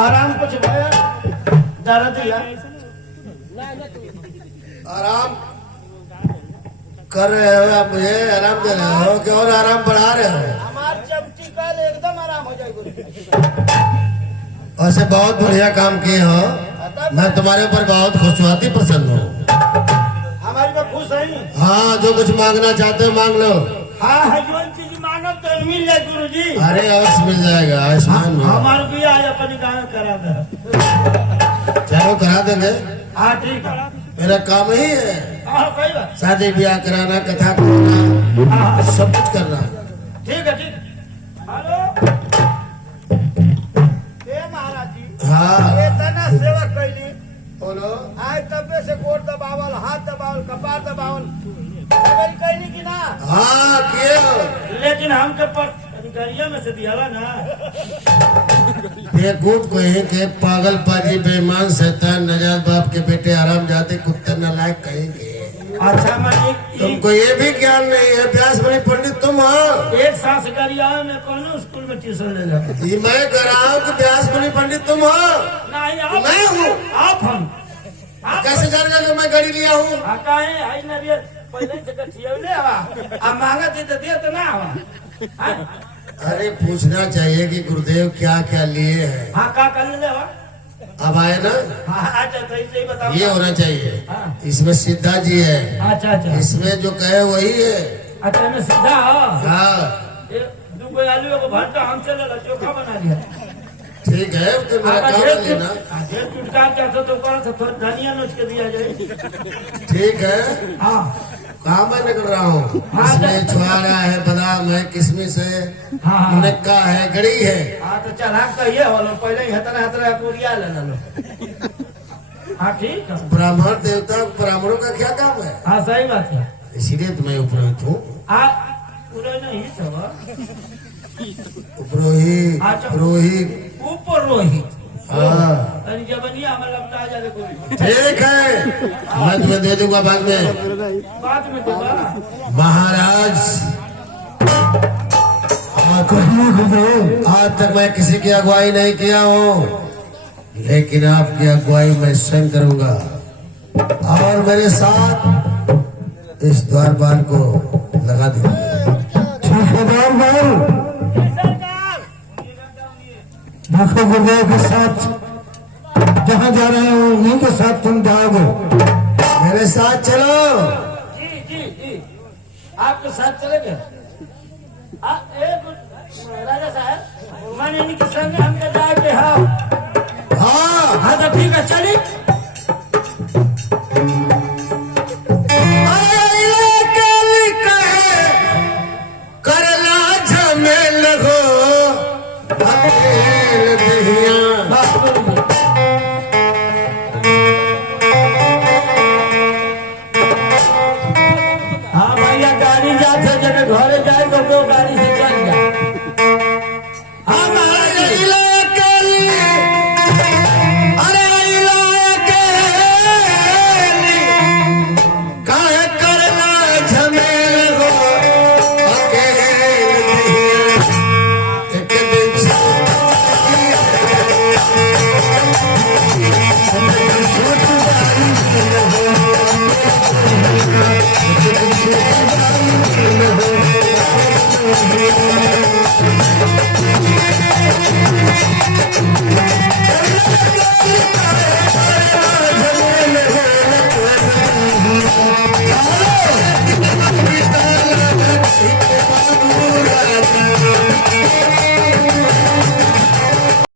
आराम कुछ भया दर्द या आराम कर रहे हो आप, मुझे आराम दे रहे हो कि और आराम बढ़ा रहे हो? हमार चमटी कल एकदम आराम हो जाएगा। वैसे बहुत बढ़िया काम किए हो, मैं तुम्हारे ऊपर बहुत खुशहाली प्रसन्न हूँ। हमारी में खुश है। हाँ, जो कुछ मांगना चाहते हो मांग लो। हाँ है जो चीज मांगो तो मिल जाए गुरु जी। अरे अवश्य मिल जाएगा, आयुष्मान हो। हमारे भी आज अपनी गाँव करा दे। चलो करा देंगे, हाँ ठीक है। मेरा काम ही है हाँ कोई बात। शादी ब्याह कराना, कथा कराना, सब कुछ करना। ठीक है ठीक है। हेलो हे महाराज जी। हाँ इतना सेवा कैली, बोलो। आज तबे से गोड़ दबावल, हाथ दबावल, कपार दबावल, सेवा कैली की ना। हाँ किए हो। लेकिन हमके पर गरिया में से दिया ना। बेवकूफ कहीं के, पागल पाजी, बेईमान, शैतान, नजात बाप के बेटे, आराम जाते कुत्ते नालायक कहेंगे। अच्छा मालिक, तुमको ये भी ज्ञान नहीं है, व्यास बनी पंडित तुम हो। एक साल से गरिया में कौन स्कूल में ट्यूशन ले जाते? ये मैं कर रहा हूँ कि व्यास बनी पंडित तुम हो। नहीं आप मैं हूँ। आप हम आप कैसे जानेगा कि मैं गाड़ी लिया हूँ? काहे आई ना रे पहले से कथिया ले आवा अब मांगा थी तो दिया तो ना आवा। अरे पूछना चाहिए कि गुरुदेव क्या क्या लिए हैं। हाँ का कर ले आवा। अब आए ना, हाँ अच्छा तो इसे बताओ। ये होना चाहिए। हाँ। इसमें सीधा जी है, अच्छा अच्छा इसमें जो कहे वही है। अच्छा मैं सीधा हाँ दो कोई आलू को भरता हमसे ले लो, चोखा बना दिया। ठीक है, तो मेरा काम है लेना। ये चुटका क्या तो करा तो थोड़ा धनिया नोच के दिया जाए। ठीक है, हाँ कहाँ मैं निकल रहा हूँ? इसमें छुआरा है, बादाम है, किशमिश है, हाँ मुनक्का है, गड़ी है। हाँ तो चढ़ा कहिए वालों पहले ही हतरा हतरा पूरिया ले लो। हाँ ठीक है। ब्राह्मण देवता ब्राह्मणों का क्या काम है? हाँ सही बात है। इसीलिए तो मैं उपरोहित हूँ। पूरा नहीं सब उपरोहित, अच्छा। पुरोहित। ऊपर रोहित। हाँ अरे जबनिया में लगता है जाले कोई ठीक है, मैं तुम्हें दे दूंगा बाद में। बाद में तो महाराज, आज तक मैं किसी की अगुवाई नहीं किया हूँ, लेकिन आपकी अगुवाई मैं स्वयं करूंगा। और मेरे साथ इस द्वारपाल को लगा दूंगा। देखो गुरुदेव के साथ जहाँ जा रहे हो उन्हीं के साथ तुम जाओगे, मेरे साथ चलो। जी जी जी आपके साथ चलेंगे। एक राजा साहब मैंने इनके संग हमने जाके हाँ हाँ हाँ तो ठीक है चलिए। करला झमेल हो, अकेल दहिया